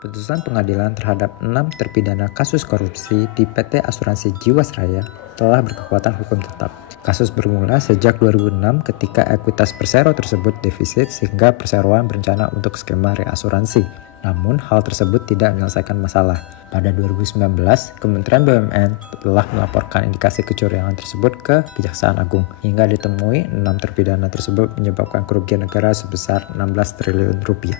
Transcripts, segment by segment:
Putusan pengadilan terhadap 6 terpidana kasus korupsi di PT Asuransi Jiwasraya telah berkekuatan hukum tetap. Kasus bermula sejak 2006 ketika ekuitas Persero tersebut defisit sehingga perseroan berencana untuk skema reasuransi. Namun hal tersebut tidak menyelesaikan masalah. Pada 2019, Kementerian BUMN telah melaporkan indikasi kecurangan tersebut ke Kejaksaan Agung. Hingga ditemui 6 terpidana tersebut menyebabkan kerugian negara sebesar 16 triliun rupiah.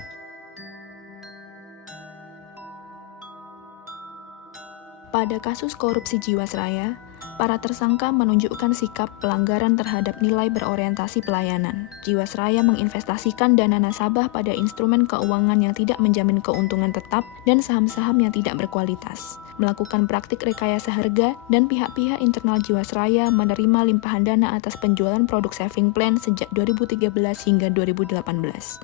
Pada kasus korupsi Jiwasraya, para tersangka menunjukkan sikap pelanggaran terhadap nilai berorientasi pelayanan. Jiwasraya menginvestasikan dana nasabah pada instrumen keuangan yang tidak menjamin keuntungan tetap dan saham-saham yang tidak berkualitas, melakukan praktik rekayasa harga, dan pihak-pihak internal Jiwasraya menerima limpahan dana atas penjualan produk saving plan sejak 2013 hingga 2018.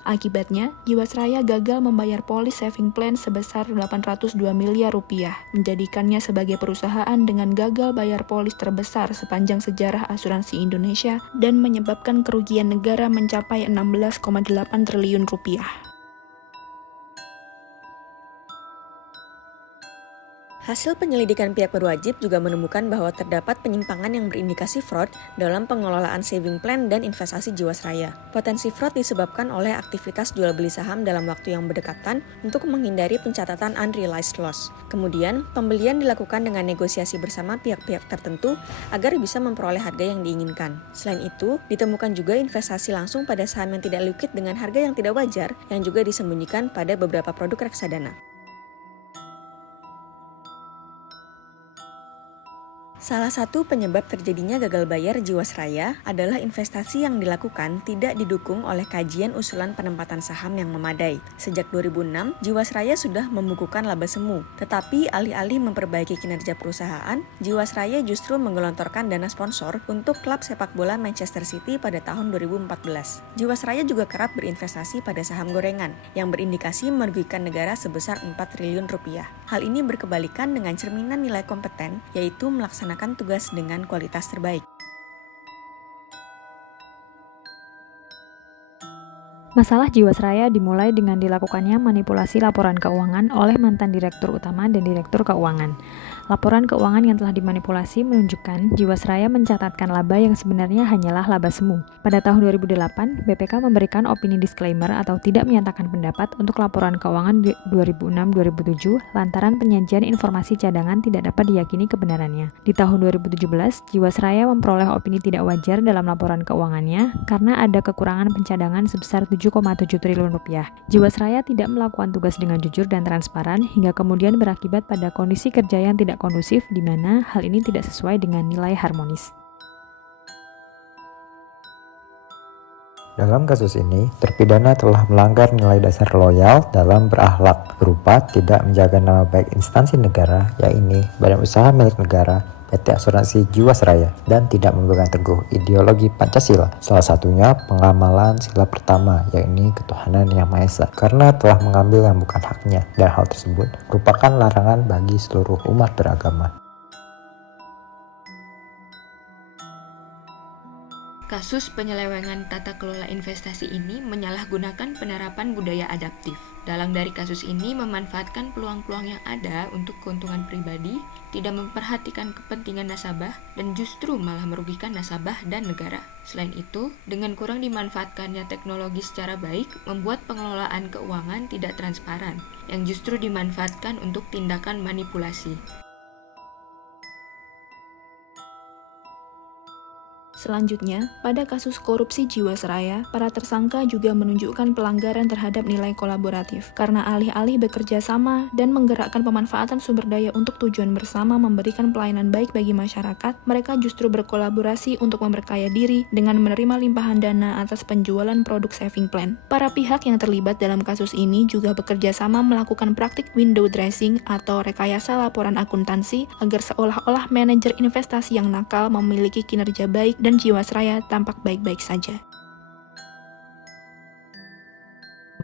Akibatnya, Jiwasraya gagal membayar polis saving plan sebesar 802 miliar rupiah, menjadikannya sebagai perusahaan dengan gagal bayar polis terbesar sepanjang sejarah asuransi Indonesia dan menyebabkan kerugian negara mencapai 16,8 triliun rupiah. Hasil penyelidikan pihak berwajib juga menemukan bahwa terdapat penyimpangan yang berindikasi fraud dalam pengelolaan saving plan dan investasi Jiwasraya. Potensi fraud disebabkan oleh aktivitas jual beli saham dalam waktu yang berdekatan untuk menghindari pencatatan unrealized loss. Kemudian, pembelian dilakukan dengan negosiasi bersama pihak-pihak tertentu agar bisa memperoleh harga yang diinginkan. Selain itu, ditemukan juga investasi langsung pada saham yang tidak liquid dengan harga yang tidak wajar yang juga disembunyikan pada beberapa produk reksadana. Salah satu penyebab terjadinya gagal bayar Jiwasraya adalah investasi yang dilakukan tidak didukung oleh kajian usulan penempatan saham yang memadai. Sejak 2006, Jiwasraya sudah membukukan laba semu. Tetapi alih-alih memperbaiki kinerja perusahaan, Jiwasraya justru menggelontorkan dana sponsor untuk klub sepak bola Manchester City pada tahun 2014. Jiwasraya juga kerap berinvestasi pada saham gorengan, yang berindikasi merugikan negara sebesar 4 triliun rupiah. Hal ini berkebalikan dengan cerminan nilai kompeten, yaitu melaksanakan tugas dengan kualitas terbaik. Masalah Jiwasraya dimulai dengan dilakukannya manipulasi laporan keuangan oleh mantan direktur utama dan direktur keuangan. Laporan keuangan yang telah dimanipulasi menunjukkan Jiwasraya mencatatkan laba yang sebenarnya hanyalah laba semu. Pada tahun 2008, BPK memberikan opini disclaimer atau tidak menyatakan pendapat untuk laporan keuangan 2006-2007 lantaran penyajian informasi cadangan tidak dapat diyakini kebenarannya. Di tahun 2017, Jiwasraya memperoleh opini tidak wajar dalam laporan keuangannya karena ada kekurangan pencadangan sebesar 7,7 triliun rupiah. Jiwasraya tidak melakukan tugas dengan jujur dan transparan hingga kemudian berakibat pada kondisi kerja yang tidak kondusif di mana hal ini tidak sesuai dengan nilai harmonis. Dalam kasus ini, terpidana telah melanggar nilai dasar loyal dalam berakhlak berupa tidak menjaga nama baik instansi negara, yaitu Badan Usaha Milik Negara, PT Asuransi Jiwasraya, dan tidak memegang teguh ideologi Pancasila. Salah satunya pengamalan sila pertama, yaitu ketuhanan yang Maha Esa, karena telah mengambil yang bukan haknya, dan hal tersebut merupakan larangan bagi seluruh umat beragama. Kasus penyelewengan tata kelola investasi ini menyalahgunakan penerapan budaya adaptif. Dalang dari kasus ini memanfaatkan peluang-peluang yang ada untuk keuntungan pribadi, tidak memperhatikan kepentingan nasabah, dan justru malah merugikan nasabah dan negara. Selain itu, dengan kurang dimanfaatkannya teknologi secara baik, membuat pengelolaan keuangan tidak transparan, yang justru dimanfaatkan untuk tindakan manipulasi. Selanjutnya, pada kasus korupsi Jiwasraya, para tersangka juga menunjukkan pelanggaran terhadap nilai kolaboratif karena alih-alih bekerja sama dan menggerakkan pemanfaatan sumber daya untuk tujuan bersama memberikan pelayanan baik bagi masyarakat, mereka justru berkolaborasi untuk memperkaya diri dengan menerima limpahan dana atas penjualan produk saving plan. Para pihak yang terlibat dalam kasus ini juga bekerja sama melakukan praktik window dressing atau rekayasa laporan akuntansi agar seolah-olah manajer investasi yang nakal memiliki kinerja baik dan Jiwasraya tampak baik-baik saja.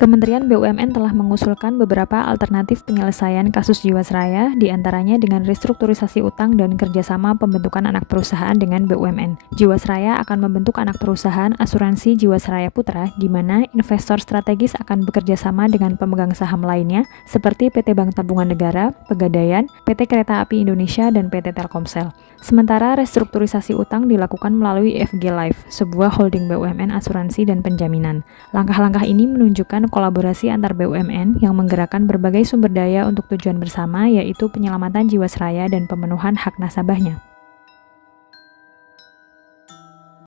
Kementerian BUMN telah mengusulkan beberapa alternatif penyelesaian kasus Jiwasraya, diantaranya dengan restrukturisasi utang dan kerjasama pembentukan anak perusahaan dengan BUMN. Jiwasraya akan membentuk anak perusahaan asuransi Jiwasraya Putra, di mana investor strategis akan bekerja sama dengan pemegang saham lainnya, seperti PT Bank Tabungan Negara, Pegadaian, PT Kereta Api Indonesia, dan PT Telkomsel. Sementara restrukturisasi utang dilakukan melalui FG Life, sebuah holding BUMN asuransi dan penjaminan. Langkah-langkah ini menunjukkan kolaborasi antar BUMN yang menggerakkan berbagai sumber daya untuk tujuan bersama, yaitu penyelamatan Jiwasraya dan pemenuhan hak nasabahnya.